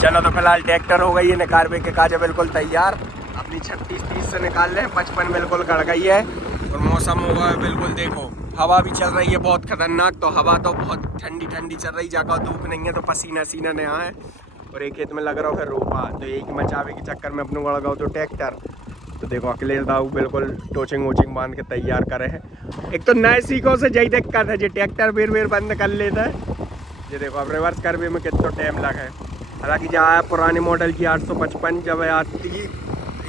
चलो तो फिलहाल ट्रैक्टर हो गई है निकारवे के काजे बिल्कुल तैयार। अपनी 36-30 से निकाल रहे हैं, 55 बिल्कुल गड़ गई है और मौसम होगा बिल्कुल देखो, हवा भी चल रही है बहुत खतरनाक। तो हवा तो बहुत ठंडी ठंडी चल रही, जगह धूप नहीं है तो पसीना सीना नहीं आए। और एक खेत में लग रहा है रोपा, तो एक मचावे के चक्कर में अपने गड़ गए तो ट्रैक्टर। तो देखो अखिलेश दाऊ बिल्कुल टोचिंग वोचिंग बांध के तैयार करे हैं। एक तो नए सीखों से यही दिक्कत है, जो ट्रैक्टर बेर बेर बंद कर लेता है। ये देखो अब रिवर्स करवे में कितना टाइम लगा है। हालांकि जहाँ पुराने मॉडल की 855 जब आती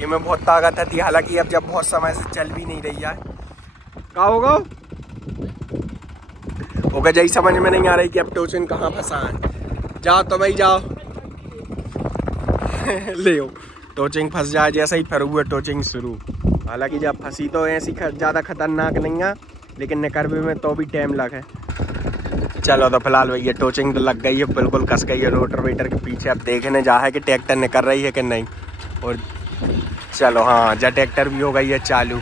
इनमें बहुत ताकत थी, हालांकि अब जब बहुत समय से चल भी नहीं रही है। क्या होगा ओके, यही समझ में नहीं आ रही कि अब टोचिंग कहाँ फंसा है। जाओ तो भाई जाओ ले टोचिंग फंस जाए जैसे ही फिर हुआ टोचिंग शुरू। हालांकि जब फंसी तो ऐसी ज़्यादा खतरनाक नहीं है, लेकिन निकरवे में तो भी टाइम लगे। चलो तो फिलहाल भैया टोचिंग तो लग गई है, बिल्कुल कस गई है रोटावेटर के पीछे। अब देखने जा है कि ट्रैक्टर निकल रही है कि नहीं। और चलो हाँ, जा ट्रैक्टर भी हो गई है चालू।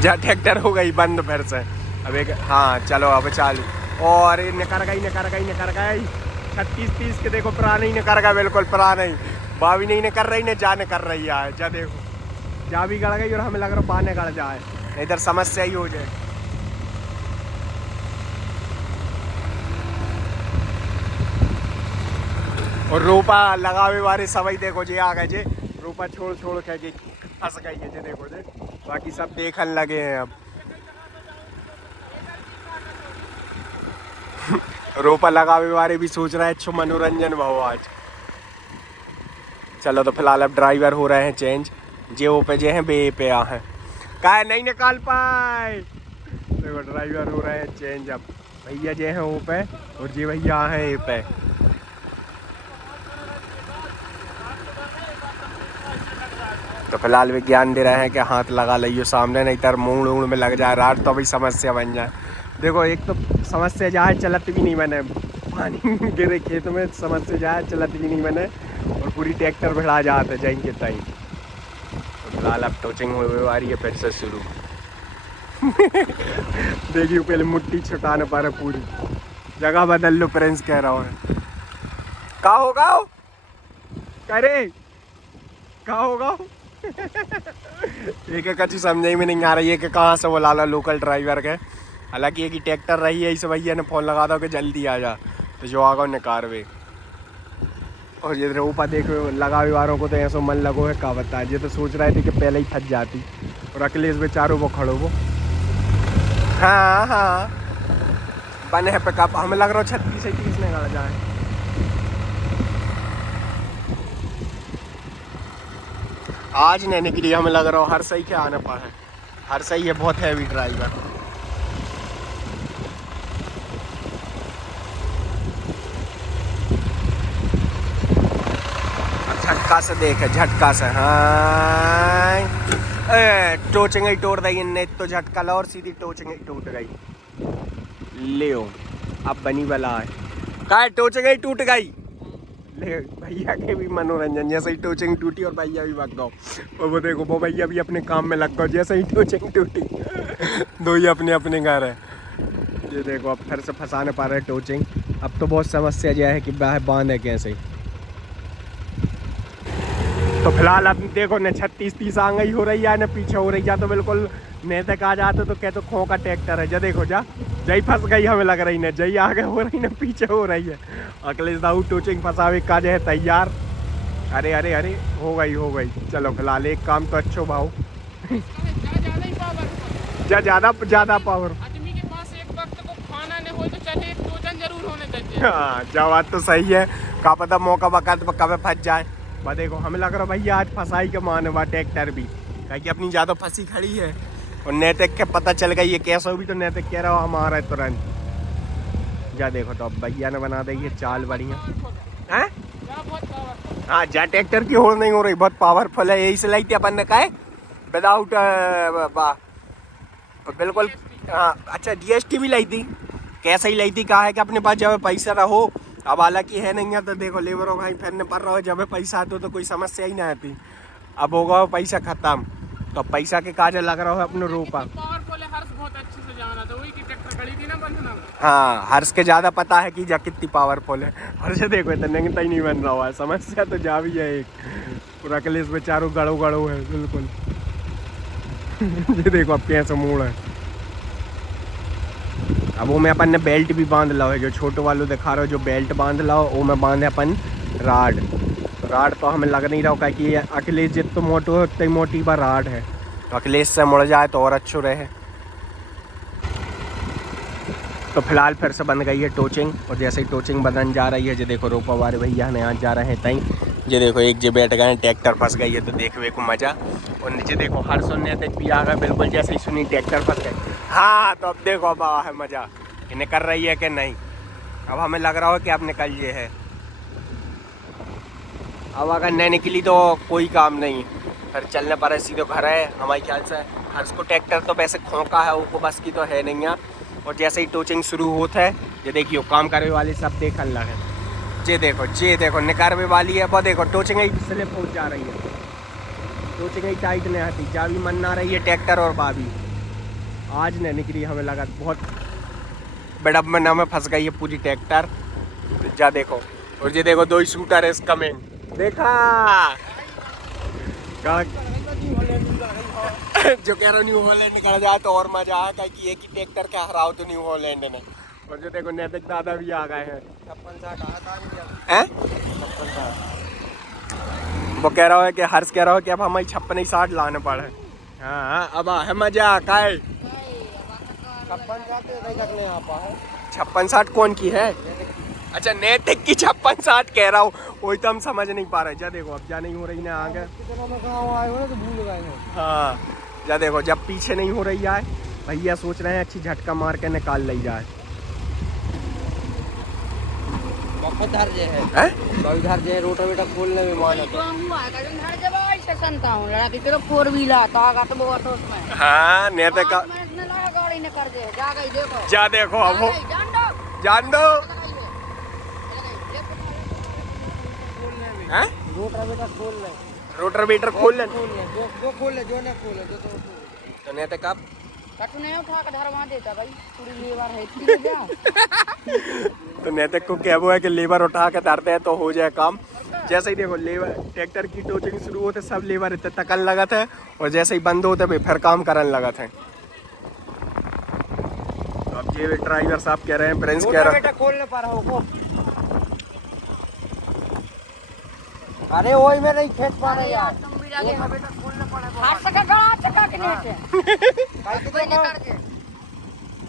जा ट्रैक्टर हो गई बंद फिर से। अब एक हाँ चलो अब चालू। और निकर गई 36-30 के देखो पुराने ही निकर गए, बिल्कुल पुराने ही। बावी नहीं निकर रही, ने जा निकर रही है। जा देखो जा भी गड़ गई और हमें लग रहा बाने गड़ जाए, इधर समस्या ही हो जाए। और रोपा लगावे वाले सभी देखो जी आ गए जे, रोपा छोड़ छोड़ के जी फंस गई है जे, देखो जे बाकी सब देखने लगे हैं अब। रोपा लगावे वाले भी सोच रहे हैं अच्छो मनोरंजन भाव आज। चलो तो फिलहाल अब ड्राइवर हो रहे हैं चेंज, जे ओ पे जे हैं बे पे आ हैं का नहीं निकाल पाए। देखो ड्राइवर हो रहे हैं चेंज, अब भैया जे हैं ओ पे और जे भैया हैं ए पे। तो फिलहाल विज्ञान दे रहे हैं कि हाथ लगा लियो सामने, नहीं तर मुँह ऊँड़ में लग जाए रात तो अभी समस्या बन जाए। देखो एक तो समस्या जाए चलत भी नहीं बने, पानी गिरे खेत में, समस्या जाए चलत भी नहीं बने और पूरी ट्रैक्टर भिड़ा जाते जाएंगे तई। तो फिलहाल अब टोचिंग हो रही है फिर से शुरू। देखिए पहले मुट्ठी छुटा न पा रहे, पूरी जगह बदल लो प्रिंस कह रहा है। का होगा करे का होगा एक अच्छी समझ में नहीं आ रही है कि कहाँ से वो लाला लोकल ड्राइवर के। हालांकि एक ही ट्रैक्टर रही है, इस भैया ने फ़ोन लगा दो कि जल्दी आ जा, तो जो आगा निकारवे। और ये ऊपर देखो लगावे वालों को तो ऐसा मन लगो है का बता, ये तो सोच रहे थे कि पहले ही थक जाती। और अखिलेश बेचारों वो खड़ो वो हाँ हाँ बने है पिकअप, हमें लग रहा है 36-30 में गड़ जाए। आज नहीं के लिए हमें लग रहा है हर सही के आने पर है, हर सही है बहुत हैवी ड्राइवर। झटका से देखे झटका से हाँ टोचिंग ही तोड़ दी ने, तो झटका ला और सीधी टोचिंग ही टूट गई। ले अब बनी वाला है का टोचिंग ही टूट गई। ले भैया के भी मनोरंजन, जैसे ही टोचिंग टूटी और भैया भी भाग गो। और वो देखो वो भैया भी अपने काम में लग गए जैसे ही टोचिंग टूटी। दो ही अपने अपने घर है। ये देखो अब फिर से फंसाने पा रहे टोचिंग। अब तो बहुत समस्या यह है कि बांध है कैसे। तो फिलहाल अब देखो न 36-30 आ गई हो रही है न पीछे हो रही है, तो बिल्कुल नहीं तक आ जाते तो कहते खो का ट्रैक्टर है। जा देखो जा जई फंस गई हमें लग रही न, जई आगे हो रही न पीछे हो रही है। अखिलेश दाऊ टोचिंग फंसावे का जो है तैयार। अरे अरे अरे हो गई। चलो फिलहाल एक काम तो अच्छो भाव जा ज़्यादा पावर आदमी के पास एक वक्त को खाना नहीं हो तो चले एक भोजन जरूर होने चाहिए। हाँ जा बात तो सही है, का पता मौका वक़्त पर कब फंस जाए। बा देखो हमें लग रहा भैया आज फंसाई के माने बा ट्रैक्टर भी, क्योंकि अपनी ज़्यादा फंसी खड़ी है और नैतिक के पता चल गई है कैसा भी, तो नैतिक कह रहा हो हमारा तुरंत। जा देखो तो अब भैया ने बना दी है चाल बढ़िया है। हाँ जा ट्रैक्टर की होड़ नहीं हो रही, बहुत पावरफुल है। यही से लाई थी अपन ने कहा विदाउट बिल्कुल हाँ। अच्छा GST भी लाई थी, कैसे ही लाई थी, कहा है कि अपने पास जब पैसा रहो। अब हालांकि है नहीं है तो देखो लेबरों का ही फिरने पड़ रहा हो, जब पैसा आता तो कोई समस्या ही ना आती। अब होगा पैसा खत्म, तो पैसा के काज लग रहा हो अपने रोपा। पावरफुल है, हर्ष बहुत अच्छे से जाना था, वही की ट्रैक्टर खड़ी थी ना हाँ, हर्ष के ज्यादा पता है कि जा कितनी पावरफुल है। और ये देखो इतना ही नहीं बन रहा है, समस्या तो जा भी है एक पूरा कलेश में चारों गड़ो गड़ो है बिल्कुल। ये देखो अब कैसे मोड़ है। अब वो में अपन ने बेल्ट भी बांध ला है, जो छोटो वालों दिखा रहा हो जो बेल्ट बांध ला वो में बांधे अपन राड तो हमें लग नहीं रहा कि अखिलेश जितना मोटो है उतना ही मोटी बार राड है, तो अखिलेश से मुड़ जाए तो और अच्छो रहे। तो फिलहाल फिर से बन गई है टोचिंग, और जैसे ही टोचिंग बदन जा रही है जो देखो रोपा वाले भैया ने आज जा रहे हैं तई, ये देखो एक जो बैठ गए ट्रैक्टर फंस गई है तो देखो को मजा। और नीचे देखो हर सुनने तक भी आ गए बिल्कुल जैसे ही सुनी ट्रैक्टर फंस गए। हाँ तो अब देखो अब है मजा, ये निकल रही है कि नहीं। अब हमें लग रहा हो कि अब निकल ये है। अब अगर नहीं निकली तो कोई काम नहीं, फिर चलने पर सीधे घर है हमारे ख्याल से। हर्ष को ट्रैक्टर तो वैसे खोका है, वो बस की तो है नहीं है। और जैसे ही टोचिंग शुरू होता है ये देखियो काम करने वाले सब देख अल्लाह है। ये देखो निकारवे वाली है, वो देखो टोचिंग ही स्लिप पहुँच जा रही है, टोचिंग ही टाइट नहीं आती, जा भी मन ना रही है ट्रैक्टर और भाभी आज नहीं निकली। हमें लगा बहुत बड़ा मना में फंस गई है पूरी ट्रैक्टर। जा देखो, और ये देखो दो ही शूटर है इसका में देखा जो कह रहा न्यू हॉलैंड निकल जाए तो और मजा आया, कि एक ही ट्रैक्टर के हराओ तो न्यू हॉलैंड ने। और जो देखो नैतिक दादा भी आ गए हैं। वो कह रहा है कि हर्ष कह रहा है कि अब हमें 56-60 लाने पड़े। हाँ अब है मजा का 56-60 कौन की है? अच्छा नैतिक की 56-60 कह रहा हूँ, वही तो हम समझ नहीं पा रहे। जा देखो अब जा नहीं हो रही ना आगे। हाँ जा देखो जब पीछे नहीं हो रही है भैया सोच रहे हैं अच्छी झटका मार के निकाल ली जाए। रोटावेटर खोलने में हाँ नैतिक का जा देखो अब जान दो रोटावेटर खोल ले तो नैतिक अब उठा के धरवा देता भाई, पूरी लेबर है तो नैतिक को क्या वो है कि लेबर उठा के धरते हैं तो हो जाए काम। जैसे ही देखो लेबर ट्रैक्टर की टोचिंग शुरू होते सब लेबर इतने तकन लगा थे, और जैसे ही बंद होते भाई फिर काम करने लगा थे। तो अब ये ड्राइवर साहब कह रहे हैं, प्रिंस कह रहा है खोलने पा रहा हूँ। अरे वही में नहीं खेत पा रहे यार,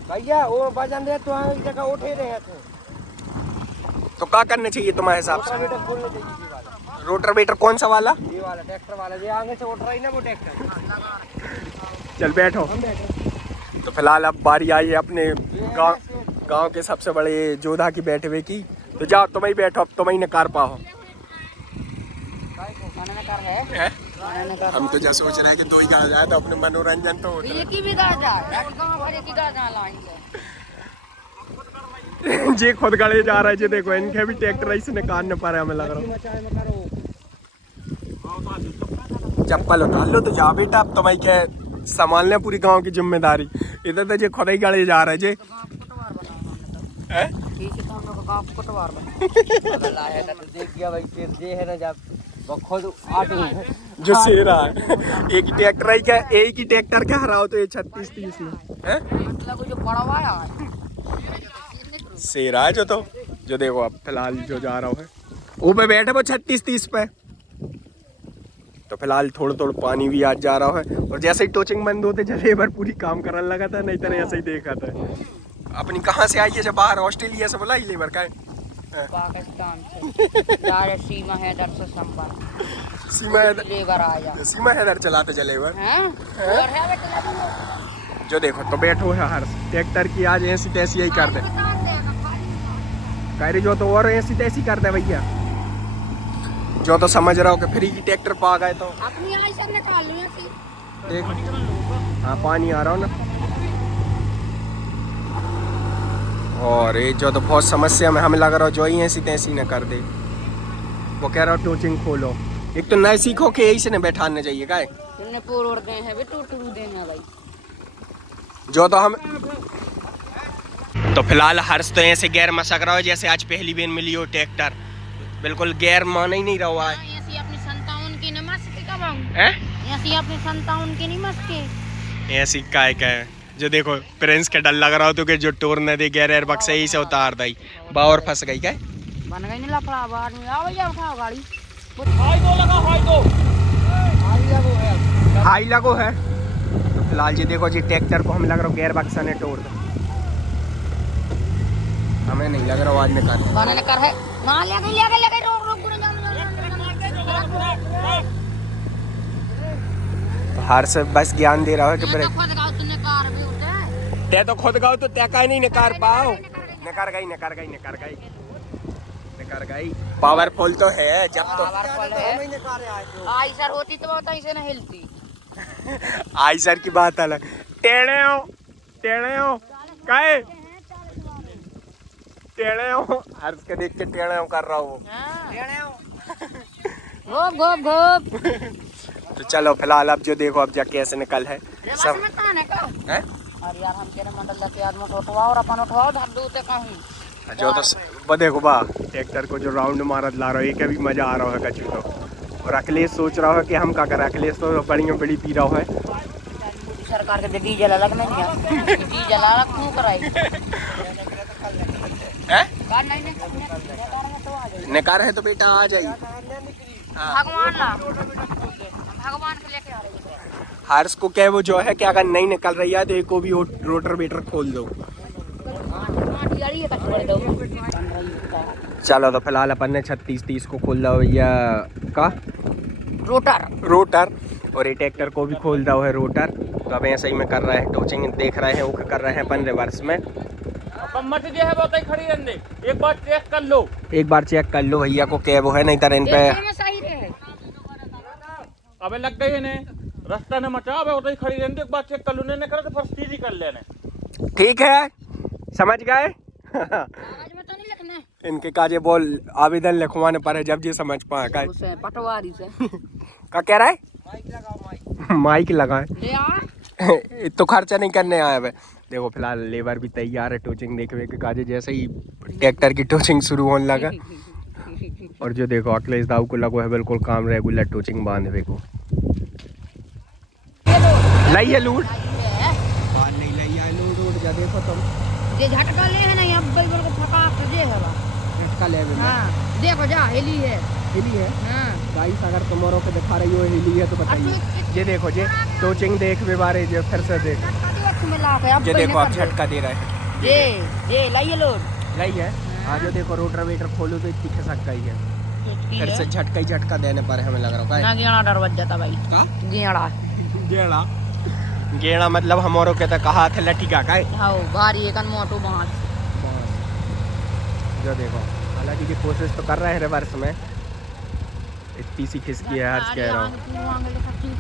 भैया वो वजन दे तो एक जगह उठे रहे थे। तो क्या करना चाहिए तुम्हारे हिसाब से? रोटावेटर कौन सा वाला? ये वाला ट्रैक्टर वाला जो आगे से उठ रही ना वो ट्रैक्टर। चल बैठो। तो फिलहाल अब बारी आई है अपने गांव के सबसे बड़े जोधा की बैठे हुए की। तो जाओ तुम ही बैठो, अब तुम ही नकार पाओ। हम तो जैसे सोच रहे हैं कि दो ही गाँव जाए तो अपने मनोरंजन तो होता है। जी खुद गड़े जा रहा है जी देखो, इनके भी ट्रैक्टर ऐसे निकाल न पा रहे हमें लग रहा है। चप्पल उतार लो तो जा बेटा, अब तुम्हें क्या संभालने पूरी गांव की जिम्मेदारी। इधर तो जी खुद ही गड़े जा रहा है जी। जो शेरा एक ही ट्रैक्टर है क्या, एक ही ट्रैक्टर क्या हराओ तो ये 36-30 में है शेरा है जो देखो अब फिलहाल जो जा रहा है वो पे बैठे वो 36-30 पे। तो फिलहाल थोड़ा पानी भी आज जा रहा है, और जैसे ही टोचिंग बंद होते चले बार पूरी काम करने लगा था, नहीं तो ऐसे ही देखा था। अपनी कहाँ से आई है जब बाहर ऑस्ट्रेलिया से बोला ही लेबर का है पाकिस्तान से सीमा हैदर से संपर्क सीमा हैदर चलाते चले लेबर जो देखो। तो बैठो है हर ट्रैक्टर की आज ऐसी तैसी ही कर दे कह रही जो तो, और ऐसी तैसी कर दे भैया जो तो समझ रहा हो कि फ्री की ट्रैक्टर पा गए तो अपनी आई से निकाल लो देख। हाँ पानी आ रहा हो ना, और ये जो तो बहुत समस्या में हमें लग रहा हो जो ही ऐसी तैसी न कर दे। वो कह रहा हो टोचिंग खोलो, एक तो नए सीखो कि यही से न बैठाने चाहिए क्या जो तो हम तो फिलहाल हर्ष तो ऐसे गैर मशक रहा हो जैसे आज पहली बार मिली हो ट्रैक्टर, बिल्कुल गैर मान ही नहीं रहा है। अपनी संतान की नमस्ते कब हैं? ऐसी अपनी संतान की नमस्ते ऐसी काय का है जो देखो प्रिंस के डर लग रहा हो तो कि जो टोर न दे गैर एयरबैग से ही से उतार दी बा और फंस गई क्या बन गई नहीं लफड़ा बाहर में आओ या उठाओ गाड़ी हाई लगो है। तो फिलहाल जी देखो जी ट्रैक्टर को हम लग रहा हो गैर बक्सा ने तोड़ दो, हमें नहीं लग रहा आज निकाल बनाने कर है ना ले रोक रोक तो हर से बस ज्ञान दे रहा है कि ब्रेक खुद गाओ तूने कार भी उठे ते तो खुद गाओ तो तय का नहीं निकार पाओ निकार गई पावरफुल तो है जब तो आई सर होती तो बहुत ऐसे न हिलती आई सर की बात अलग टेढ़े हो काहे टेढ़े हो हर्ष के देख के टेढ़े हो कर रहा हूँ घोप तो चलो फिलहाल अब जो देखो अब जा कैसे निकल है सब है अरे यार हम तेरे मंडल के आदमी उठवाओ और अपन उठवाओ धर दू ते कहूं जो तो देखो बा ट्रैक्टर को जो राउंड मारत ला रहा है एक भी मजा आ रहा है कचू तो और अखिलेश सोच रहा है कि हम क्या करें। अखिलेश तो बड़ी पी रहा है सरकार के डीजल अलग नहीं है डीजल अलग क्यों कराई निकार है तो बेटा आ जाइए भगवान को लेके आ रही है हर्ष को क्या वो जो है कि अगर नहीं निकल रही है तो एक को भी रोटर वेटर खोल दो। चलो तो फिलहाल अपन ने 36-30 को खोल दो भैया का रोटर और ये ट्रैक्टर को भी खोल दो है रोटर। तो अब ऐसे ही में कर रहे हैं टोचिंग देख रहे हैं वो कर रहे हैं अपन रिवर्स में खड़ी रहने एक बार चेक कर लो भैया को क्या वो है नहीं तो इन पे अबे लग गई है रास्ता ने मचा अब खड़ी रहने एक बार चेक कर लो नहीं करे तो फिर सीधी कर लेने ठीक है समझ गए इनके काजे बोल आवेदन लिखवाने पर है जब जी समझ पाए का पटवारी से का कह रहा है माइक लगाए तो खर्चा नहीं करने आया है। देखो फिलहाल लेबर भी तैयार है टोचिंग देखने के काजे जैसे ही ट्रैक्टर की टोचिंग शुरू होने लगा और जो देखो अखिलेश दाऊ को लगो है बिल्कुल काम रेगुलर टोचिंग बांधवे को लाइए लूट नहीं लाइए लूट जा देखो तुम ये झटका ले है ना अब भाई को फटाक जे है बा झटका ले हां देखो जा हिली है हां गाइस अगर तुमरो के दिखा रही हो हिली है तो बताइए ये देखो जे टोचिंग देख वे बारे जो फिर से देख ये देखो आप झटका दे रहे हैं ये लाइए लोड लाइए आज जो देखो रोटर वेटर खोलो तो इतनी खसक गई है फिर से झटका देने पर हमें लग रहा है ना गेड़ा डर बच जाता भाई गेड़ा मतलब हमारो के तो कहा थे लठी का हां भारी एक मोटो बांस जो देखो हालांकि ये कोशिश तो कर रहे हैं रिवर्स में इतनी सी खिसकी है हर्ष कह रहा हूं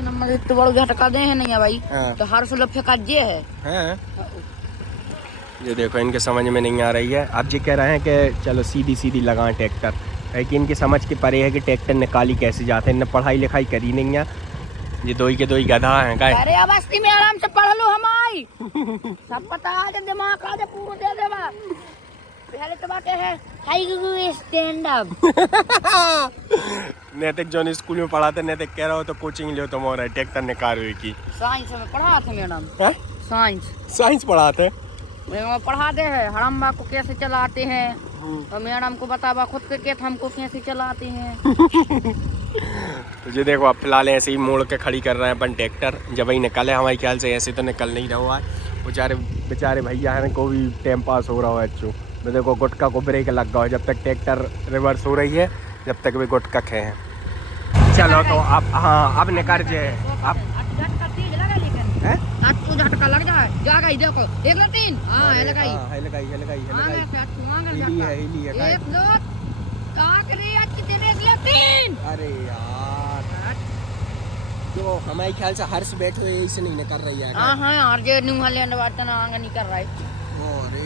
नंबर इतना बड़ा झटका दे है नहीं है भाई तो हर्ष लफे का जे है हैं ये देखो इनके समझ में नहीं आ रही है। अब ये कह रहे हैं कि चलो सीधी लगाएं ट्रैक्टर है कि इनकी समझ के परे है कि ट्रैक्टर निकाली कैसे जाते हैं। इन्हें पढ़ाई लिखाई करी नहीं है ये दो ही गधा हैं का अरे अवस्थी में आराम से पढ़ लो हमारी सब पता है दिमाग आज पूरा दे देवा पहले तो बात है हाई स्टैंड अप नैतिक जो स्कूल में पढ़ाते नैतिक कह रहा हो तो कोचिंग लियो तुम और ट्रैक्टर निकाल की साइंस में पढ़ाते मैडम साइंस पढ़ाते पढ़ाते हैं हड़म्बा को कैसे चलाते हैं तो मैडम को बतावा खुद के खेत हमको कैसे चलाते हैं तो ये देखो अब फिलहाल ऐसे ही मोड़ के खड़ी कर रहे हैं अपन ट्रैक्टर जब ही निकले हमारे ख्याल से ऐसे तो निकल नहीं रहा है बेचारे भैया हैं को भी टाइम पास हो रहा है अच्छो तो देखो गुटका को ब्रेक लग गया है जब तक ट्रैक्टर रिवर्स हो रही है जब तक वे गुटका खे हैं। चलो तो अब हाँ अब निकल जाए अब झटका लग जाए जा गई देखो एक ना तीन हां है लगाई एक दो काकरी अच्छी तेरे तीन अरे यार तो हमारे ख्याल से हर्ष बैठे हुए इसे नहीं कर रही है हां यार जे न्यू हलैंड बात ना आगे नहीं कर रहा है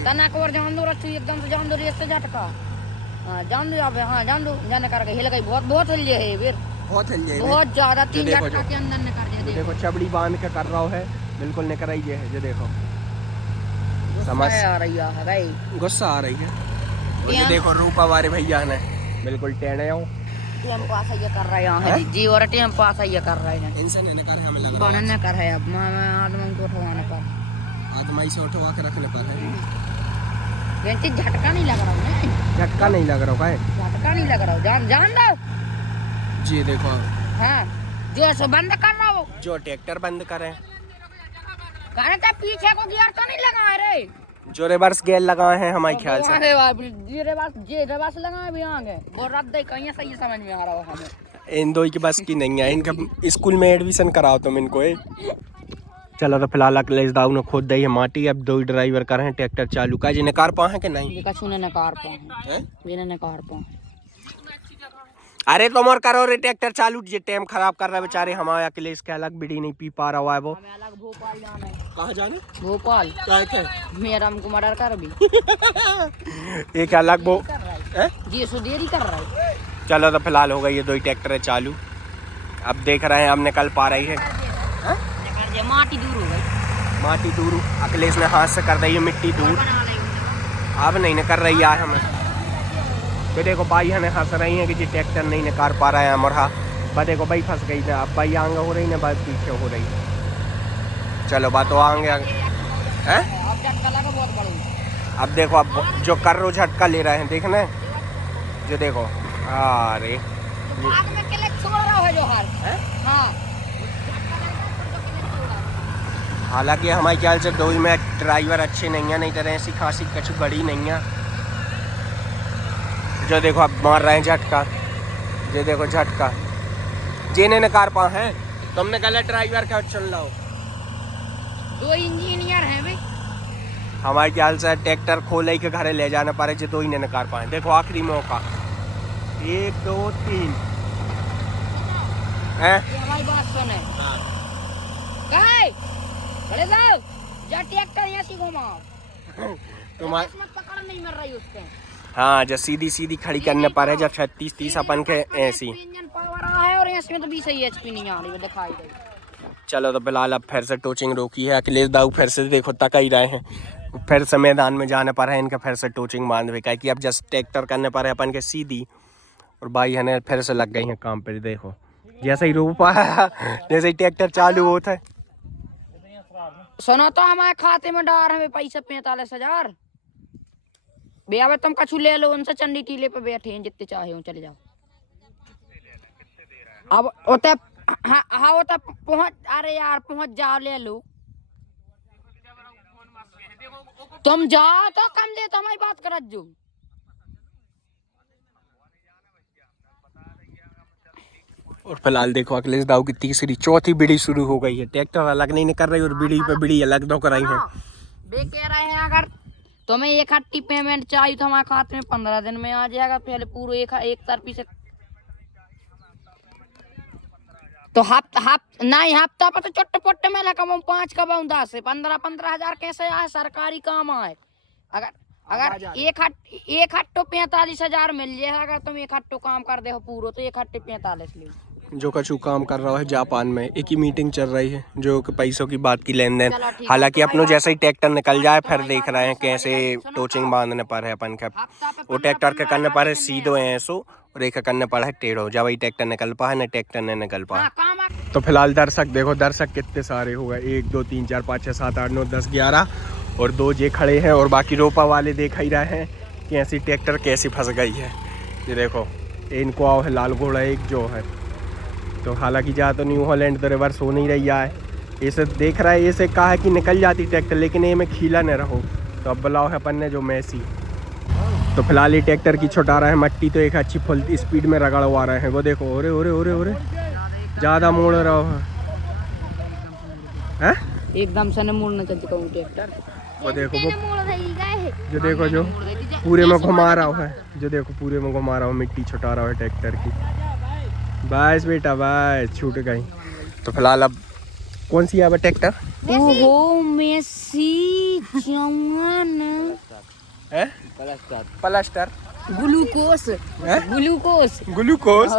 तना को जान दो रच्ची एकदम से जान दो इससे झटका हां जान दो अब हां जान दो जाने कर हिल गई बहुत हिल जाए वीर बहुत ज्यादा तीन झटका के अंदर ने कर दे देखो चबड़ी बांध के कर रहा है बिल्कुल निकल रही है ये देखो समझ आ रही है भाई, गुस्सा आ रही है। और ये देखो रूपा वाले भैया ने बिल्कुल टेढ़े हो, टाइम पास ये कर रहे हैं जी, और टाइम पास ये कर रहे हैं। इनसे नहीं कर, हमें लग रहा है बनने कर है अब मैं आदमी को उठवाने पर, आदमी से उठवा के रखने पर है। बेंची झटका नहीं लग रहा है, झटका नहीं लग रहा है, झटका नहीं लग रहा, जान जान दो जी। देखो हाँ, जो सो बंद कर रहा हो, जो ट्रैक्टर बंद करें, कहने का पीछे को गियर तो नहीं लगा रे, जो रिवर्स गेयर लगाए हैं हमारे ख्याल से, जी रिवर्स लगाए भी आगे वो रद्द कहीं सही समझ में आ रहा हो हमें। इन दो की बस की नहीं है, इनका स्कूल में एडमिशन कराओ तुम इनको। चलो तो फिलहाल अखिलेश दाऊ ने खोद दी है माटी, अब दो ड्राइवर कर रहे हैं ट्रैक्टर चालू का जी, नकार पा है कि नहीं? कछू ने नकार पा है, बिना नकार पा। अरे तुम और करो रे ट्रैक्टर चालू, ये टाइम खराब कर रहा है बेचारे हमारे अखिलेश के, अलग बीड़ी नहीं पी पा रहा है वो। हमें अलग भोपाल जाना है। कहाँ जाने? भोपाल क्या थे? मेरा हमको मर्डर कर भी एक अलग वो जी सो देरी कर रहा है। चलो तो फिलहाल हो गई ये दो ही ट्रैक्टर है चालू, अब देख रहे हैं अब निकल पा रही है। माटी दूर हो गई, माटी दूर अखिलेश ने हाथ से कर दी है मिट्टी दूर, अब नहीं निकल रही है हमें। तो देखो भाई हमें हंस रही है कि जी ट्रैक्टर नहीं निकाल पा रहा है मोरहा, बस देखो भाई फंस गई ना, अब भाई आगे हो रही ना, बात पीछे हो रही। चलो बात तो आगे हैं, अब देखो अब जो कर रो झटका ले रहे हैं देखना, जो देखो अरे हालांकि हमारे ख्याल से दो ही में ड्राइवर अच्छे नहीं है, नहीं तो ऐसी खासी कछु बड़ी नहीं है। जो देखो अब मार रहे हैं झटका, जो देखो झटका जेने ने कार पा है, तुमने गलत ड्राइवर का चल रहा हो। दो इंजीनियर हैं भाई, हमारे ख्याल से ट्रैक्टर खोले के घरे ले जाना पड़े, जो दो ही ने कार पाए। देखो आखिरी मौका, 1 2 3 है। हमारी बात सुने, खड़े जाओ, जा ट्रैक्टर यहाँ से घुमाओ, तुम्हारे पकड़ नहीं मिल रही उसके। हाँ जब सीधी सीधी खड़ी करने पर है, जब 36 30 अपन के ऐसी इंजन पावर आ है और इसमें तो 20 HP नहीं आ रही, दिखाई दे। चलो तो फिलहाल अब फिर से टोचिंग रोकी है, अखिलेश दाऊ फिर से देखो तक ही रहे हैं, फिर से मैदान में जाने पर है इनका, फिर से टोचिंग बांध भी कि अब जस्ट ट्रैक्टर करने पर है अपन के सीधी, और भाई है फिर से लग गई हैं काम पे। देखो जैसे ही रोपा है जैसे ही ट्रैक्टर चालू होता है, सुनो तो हमारे खाते में डाल हमें पैसा 45,000 भैया, तुम कछु ले लो उनसे, चंडी टीले पे बैठे हैं जितने चाहे हो, चले जाओ। अब होता हाँ होता पहुंच, अरे यार पहुंच जाओ, ले लो तुम जाओ तो कम दे, तो हमारी बात कर जो। और फिलहाल देखो अखिलेश दाऊ की तीसरी चौथी बीड़ी शुरू हो गई है, ट्रैक्टर अलग नहीं कर रही और बीड़ी पे बीड़ी अलग दो कराई है। वे कह रहे हैं अगर तुम्हें एक हट्टी पेमेंट चाहिए तो हमारे खाते में 15 दिन में आ जाएगा, पहले पूरे एक तरफी से तो हफ्ता पर तो चुट्टे पुट्टे में लगा 5 का 10 से 15,000 कैसे आए, सरकारी काम आए। अगर एक हट्टो 45,000 मिल जाएगा, अगर तुम एक हट्टो काम कर दे हो पूरा तो एक हट्टे 45 ले। जो कछु काम कर रहा है जापान में, एक ही मीटिंग चल रही है जो कि पैसों की बात की लेन देन। हालांकि अपनों जैसे ही ट्रैक्टर निकल जाए फिर देख रहे हैं कैसे टोचिंग बांधने पर है अपन का, वो ट्रैक्टर के करने पर है सीधो है ऐसो, और एक करने पर है टेढ़ो, जब वही ट्रैक्टर निकल पा है ना ट्रैक्टर ने निकल पा। तो फिलहाल दर्शक देखो, दर्शक कितने सारे हो गए, 1 2 3 4 5 6 7 8 9 10 11, और 2 जे खड़े हैं, और बाकी रोपा वाले देख ही रहे हैं कि ऐसी ट्रैक्टर कैसी फंस गई है। ये देखो इनको आओ है लाल घोड़ा एक जो है, तो हालांकि जा तो न्यू हॉलैंड तो रिवर्स हो नहीं रही है, इसे देख रहा है, इसे कहा है कि निकल जाती ट्रैक्टर, लेकिन ये में खीला न रहो, तो अब बुलाओ है अपन ने जो मैसी। तो फिलहाल ये ट्रैक्टर की छुटा रहा है मट्टी, तो एक अच्छी फुल स्पीड में रगड़वा रहे हैं, वो देखो ओरे ओरे ओरे ओरे ज़्यादा मोड़ रहा है, एकदम से न मोड़ना चाहिए ट्रैक्टर, वो देखो वो जो देखो जो पूरे में घुमा रहा है, जो देखो पूरे में घुमा रहा हूँ, मिट्टी छुटा रहा है ट्रैक्टर की। बस बेटा बस छूट गई। तो फिलहाल अब कौन सी है ट्रैक्टर? ओहो मेसी जवान है प्लास्टर ग्लूकोस ग्लूकोस ग्लूकोस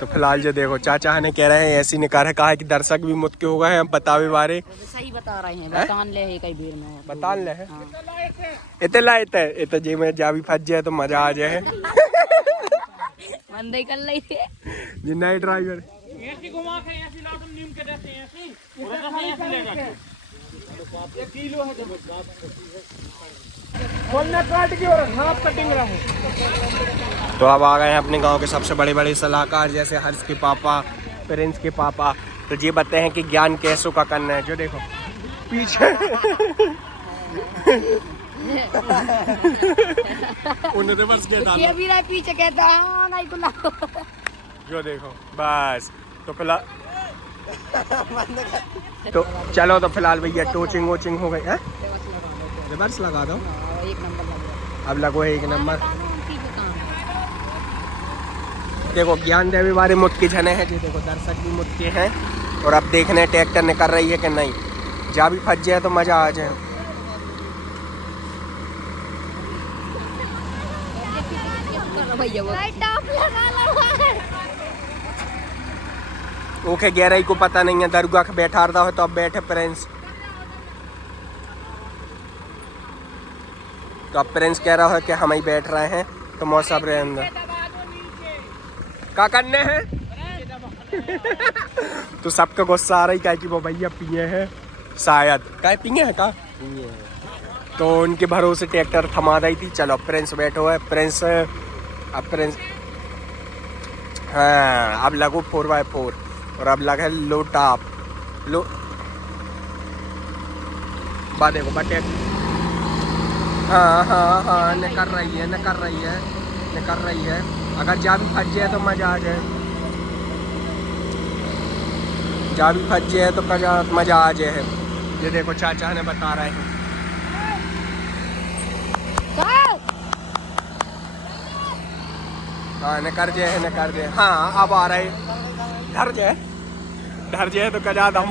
तो फिलहाल जो देखो चाचा ने कह रहे हैं ऐसी निकाल है, कहा है कि दर्शक भी मुत के हो गए हैं बतावे बारे। सही बता रहे हैं, बतान ले है कई बेर में बतान ले है इतने लायत है ये तो जी में जा भी फंस जाए तो मजा आ जाए। मंदे कर ली थे जी नए ड्राइवर ऐसी घुमा के ऐसी लाओ तुम नीम के देते हैं ऐसी और ऐसे लेगा 1 किलो है जब बोलना काट की और हाफ कटिंग रहा। तो अब आ गए हैं अपने गांव के सबसे बड़े बड़े सलाहकार जैसे हर्ष के पापा, प्रिंस के पापा। तो ये बताते हैं कि ज्ञान कैसों का करना है। जो देखो पीछे उन्हें रिवर्स के डाला, ये भी रहा पीछे कहता है नहीं कुला। जो देखो बस। तो फिलहाल तो चलो तो फिलहाल भैया टोचिंग वोचिंग हो गई है, रिवर्स लगा दो। एक नंबर लग रहा अब लगो 1 नंबर। है। देखो ज्ञान देवी बारे मुत के झने हैं जी, देखो दर्शक भी मुत के हैं और अब देखने ट्रैक्टर निकल रही है कि नहीं। जा भी फंस जाए तो मजा आ जाए। भैया वो ओके गहराई को पता नहीं है, दरगाह के बैठा रहा हो तो अब बैठे प्रिंस। तो अब प्रिंस कह रहा है कि हम ही बैठ रहे हैं तो मौसम रहे अंदर क्या करने हैं। तो सबका गुस्सा आ रही है कि वो भैया पिए हैं शायद, क्या पिए हैं का तो उनके भरोसे ट्रैक्टर थमा रही थी। चलो प्रिंस बैठो है, प्रिंस अब प्रिंस हाँ अब लगो 4x4 और अब लगा लो टॉप लो बात देखो बटे। हाँ हाँ हाँ निकल रही है निकल रही है निकल रही है। अगर जा भी फंस जाए तो मजा आ जाए, जा भी फंस जाए तो मजा आ जाए। ये देखो चाचा ने बता रहे हैं। हाँ निकल जाए निकल जाए। हाँ अब आ रहे डर जाए तो कजा दम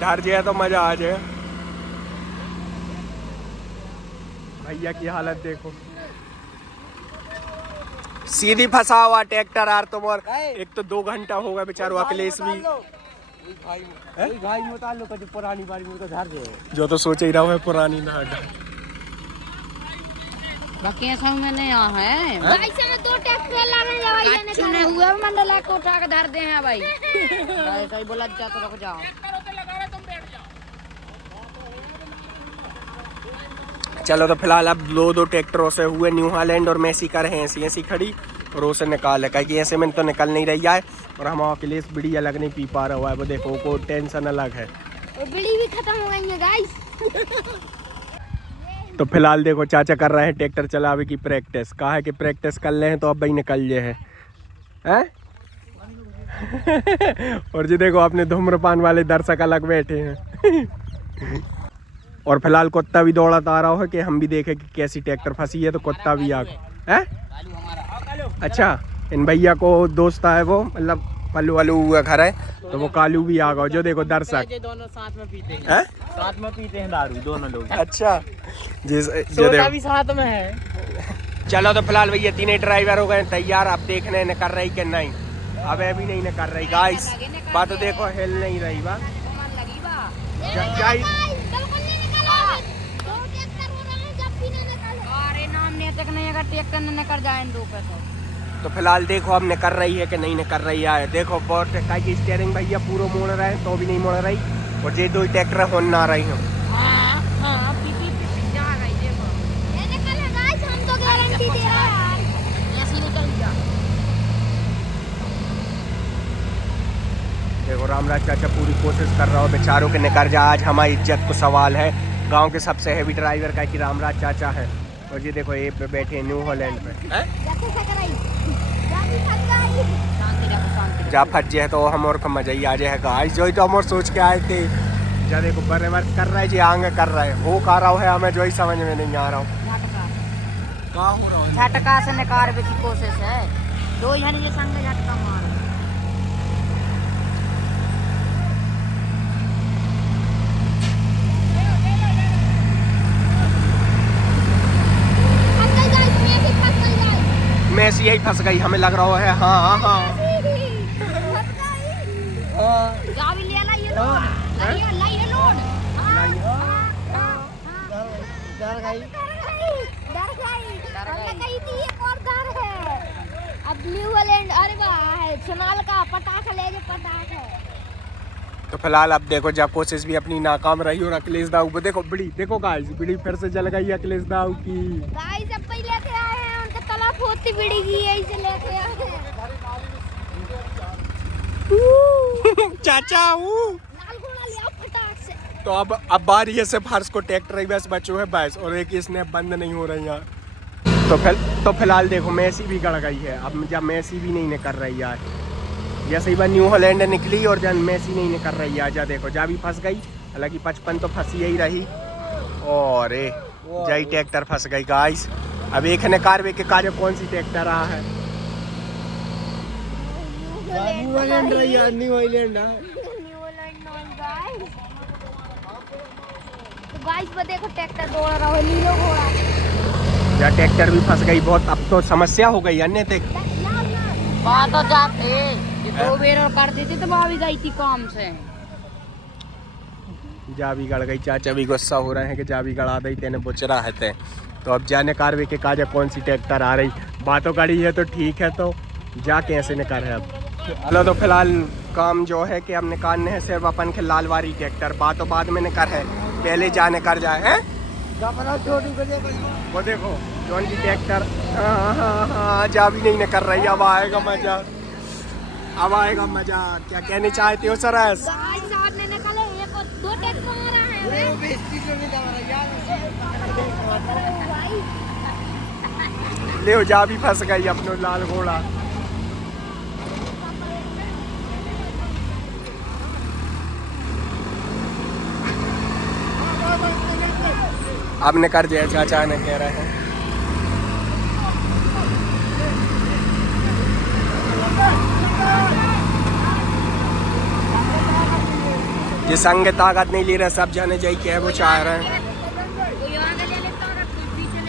डर जाए तो मजा आ जाए। भैया की हालत देखो, सीधी फंसा हुआ ट्रैक्टर आर तुम। और एक तो 2 घंटा हो गया बेचारो अखिलेश भी पुरानी बारी में तो धर दे जो तो सोच ही रहा है पुरानी ना हटा। बाकी ऐसा मैंने यहाँ है भाई से 2 ट्रैक्टर लाने जावाई चुने हुए मंडल को उठा के धर दे हैं भाई। ऐसा ही बोला जा तो रुक जाओ। चलो तो फिलहाल अब 2 ट्रैक्टरों से हुए न्यू हॉलैंड और मेसी कर रहे हैं ऐसी खड़ी और उसे निकाल है कि ऐसे में तो निकल नहीं रही है। और हम अखिलेश बीड़ी अलग नहीं पी पा रहा है, वो देखो को टेंशन अलग है। बीड़ी भी खत्म हो गई है गाइस। तो फिलहाल देखो चाचा कर रहे हैं ट्रैक्टर चलावे की प्रैक्टिस। कहा है कि प्रैक्टिस कर ले हैं तो अब भाई निकल जाए हैं। और जी देखो अपने धूम्रपान वाले दर्शक अलग बैठे हैं। और फिलहाल कुत्ता भी दौड़ा आ रहा है कि हम भी देखें कि कैसी ट्रैक्टर फंसी है। तो कुत्ता भी आ गया है। अच्छा इन भैया को दोस्त है वो मतलब पल्लू वालू हुआ घर है तो वो कालू भी आ गया। जो देखो दर्शक दोनों साथ में पीते हैं, साथ में पीते हैं दारू दोनों लोग। अच्छा जो देखो भी साथ में है। चलो तो फिलहाल भैया 3 ड्राइवर हो गए तैयार। अब देखने न कर रही कि नहीं, अब अभी नहीं न कर रही गाइस। बात तो देखो हिल नहीं रही बा तो फिलहाल देखो अब निकल रही है कि नहीं निकल रही है। देखो बहुत की स्टीयरिंग भैया पूरा मोड़ रहा है तो भी नहीं मोड़ रही और ये 2 ट्रैक्टर होने ना रही हूँ। देखो रामराज चाचा पूरी कोशिश कर रहा हो बेचारों के निकल जा। आज हमारी इज्जत को सवाल है। गांव के सबसे हैवी ड्राइवर का कि रामराज चाचा है। और ये देखो ये पे बैठे न्यू हॉलैंड पे जा फट जाए तो हम और मजा ही आ जाएगा। आज जो ही तो हम और सोच के आए थे। जा देखो बड़े वर्क कर रहा है जी आगे कर रहा है वो खा रहा है हमें जो ही समझ में नहीं आ रहा हूँ क्या हो रहा है। झटका से निकाल की कोशिश है 2 जन ये संग झटका मार। मेसी यही फंस गई हमें लग रहा है। हाँ हाँ लाइए लोड डर गई थी। एक और डर है अब न्यू हॉलैंड। अरे वाह सोनाल का पटाखा ले पटाखा। तो फिलहाल अब देखो जब कोशिश भी अपनी नाकाम रही और अखिलेश दाऊ को देखो बिड़ी, देखो गाइस बिड़ी फिर से जल गई अखिलेश दाऊ की। गाइस अब पहले लेके आए हैं उनका तलाब होती बिड़ी की यही से लेके आए हैं। चाचा लाल घोड़ा लिया फटाक से। तो अब बारी है सिर्फ हर्ष को ट्रैक्टर ही बस बचो है बस, और एक स्नैप बंद नहीं हो रही यार। तो फिलहाल देखो मेसी भी गड़ गई है। अब जब मेसी भी नहीं कर रही यार, जैसे ही बार न्यू हॉलैंड निकली और जब मेसी नहीं कर रही यार, जा देखो जा भी फंस गई। हालांकि 55 तो फंसी ही रही और जई ट्रैक्टर फंस गई गाइस। अब एक ने कारवे के कार्य कौन सी ट्रैक्टर रहा है? न्यू हॉलैंड रही यार, न्यू हॉलैंड गाइस वो देखो ट्रैक्टर दौड़ रहा है नीलो घोड़ा। या ट्रैक्टर भी फंस गई बहुत। अब तो समस्या हो गई अन्य तक वहाँ तो जाते ये 2 बेर और कर देते तो वहाँ भी गई थी काम से। जा भी गड़ गई। चाचा भी गुस्सा हो रहे हैं कि जा भी गड़ा दी तेने बुचरा है ते। तो अब जाने कारवे के काजा कौन सी ट्रैक्टर आ रही। बातों गाड़ी है तो ठीक है, तो जा कैसे निकाल है अब। चलो तो फिलहाल काम जो है कि अब निकालने हैं सिर्फ अपन के लालवारी ट्रैक्टर। बातों बाद में निकाल है, पहले जाने कर जाए है। वो देखो जौन की ट्रैक्टर हाँ जा भी नहीं कर रही। अब आएगा मजा, अब आएगा मजा। क्या कहने चाहते हो सरस? गाइस साहब ने निकाले एक और 2 ट्रैक्टर आ रहा है। ले जा भी फंस गई अपनो लाल घोड़ा। अब ने कर दिया चाचा ने कह रहे हैं। ये संग ताकत नहीं ले रहे, सब जाने जाई क्या है वो चाह रहे हैं।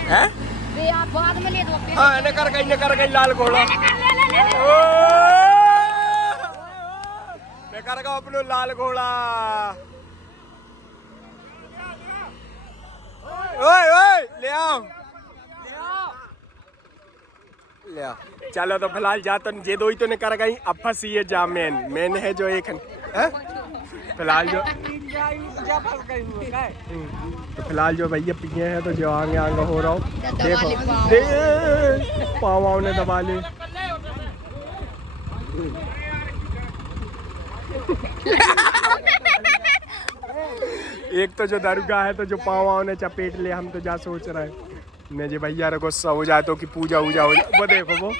हैं? वे आप बाद में ले दो। हाँ ने कर गई लाल घोड़ा। ने कर गया अपनो लाल घोड़ा। ओए ओए ले आओ ले आओ। चलो तो फिलहाल जा तो ये 2 ही तो निकल गई। अब फंसी है जा मेन है जो एक है फिलहाल जो तो फिलहाल जो भैया पिए हैं तो जो आगे आगे हो रहा हो देखो पाँव ने दबा ले। एक तो जो दरगाह है तो जो पाँव ने चपेट ले। हम तो जा सोच रहे हैं ने जी भैया रे गुस्सा हो जाए तो कि पूजा वूजा हो जाए। वो देखो वो।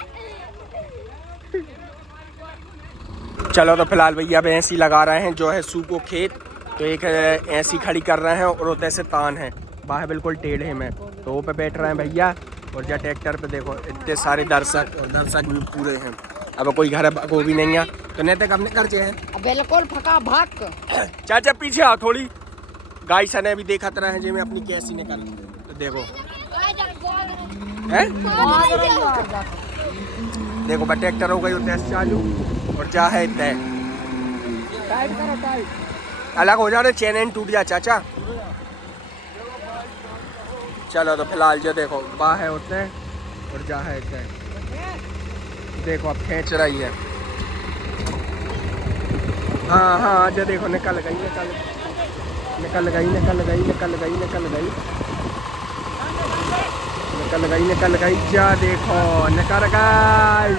चलो तो फिलहाल भैया अब ऐसी लगा रहे हैं जो है सूखो खेत। तो एक ऐसी खड़ी कर रहे हैं और उधर से तान है बाहर बिल्कुल टेढ़े में, तो वो पे बैठ रहे हैं भैया। और जहाँ ट्रैक्टर पे देखो इतने सारे दर्शक, और दर्शक भी पूरे हैं। अब कोई घर को भी नहीं है तो नहीं तक अपने घर हैं बिल्कुल फका भाग। चाचा पीछे आओ थोड़ी। गाय सने भी देखा तरह है जी मैं अपनी कैसी निकल। तो देखो है देखो बट ट्रैक्टर हो गई उतने चालू और जा है इतने अलग हो जाए चैन टूट जा चाचा। चलो तो फिलहाल जो देखो बाह है उतने और जा है इतने देखो अब खींच रही है। हाँ हाँ जो देखो निकल गई निकल गई निकल गई निकल गई निकल गई निकल गई निकल गई। जा देखो निकल गई।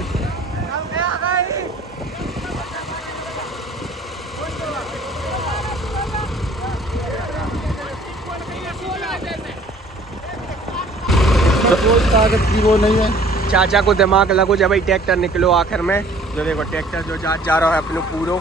ताकत की वो नहीं है। चाचा को दिमाग लगो जब भाई ट्रैक्टर निकलो आखिर में। जो देखो ट्रैक्टर जो जा रहा है अपने पूरो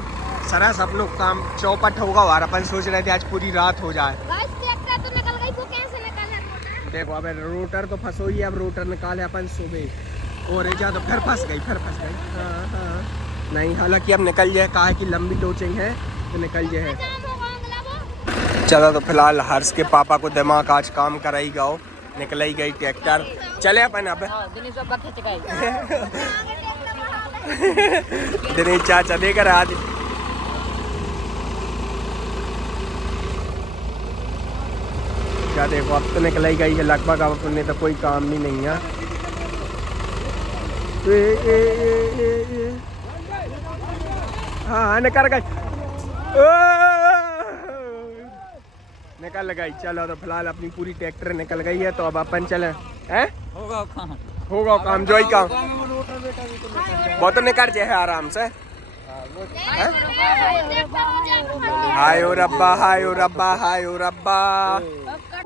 सरस अपनो काम चौपट होगा और अपन सोच रहे थे आज पूरी रात हो जाए। गाइस ट्रैक्टर तो निकल गई, वो कैसे निकला रोटर? देखो अब रोटर तो फंसो ही, अब रोटर निकाले अपन सुबह और जा तो फिर फंस गई हाँ हाँ नहीं। हालांकि अब निकल जाए कहा है कि लंबी टोचिंग है तो निकल जाए। चलो तो फिलहाल हर्ष के पापा को दिमाग आज काम कराई गाओ, निकल ही गई ट्रैक्टर। चले अपन अब दिनेश चाचा देकर आज क्या देखो अब तो निकल ही गई है लगभग, अब अपने तो कोई काम भी नहीं है। हाँ निकल गई, निकल गई। चलो तो फिलहाल अपनी पूरी ट्रैक्टर निकल गई है, तो अब अपन चले हैं। होगा काम जो ही काम वो तो निकल जाए आराम से। हाय ओ रब्बा, हाय ओ रब्बा, हाय ओ रब्बा।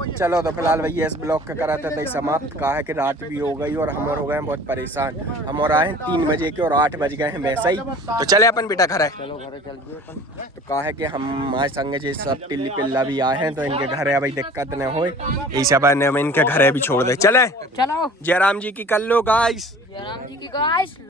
चलो तो फिलहाल भैया इस ब्लॉग का कराते थे समाप्त। कहा है कि रात भी हो गई और हम और हो गए हैं बहुत परेशान। हम और आए हैं 3 बजे के और 8 बज गए हैं वैसे ही। तो चले अपन बेटा घर है। तो कहा है कि हम आज संग जी सब टिल्ली पिल्ला भी आए हैं, तो इनके घर है भाई दिक्कत न हो, इस इनके घर भी छोड़ दे। चले चलो जयराम जी की कर लो गाइस। जयराम जी की गाइस।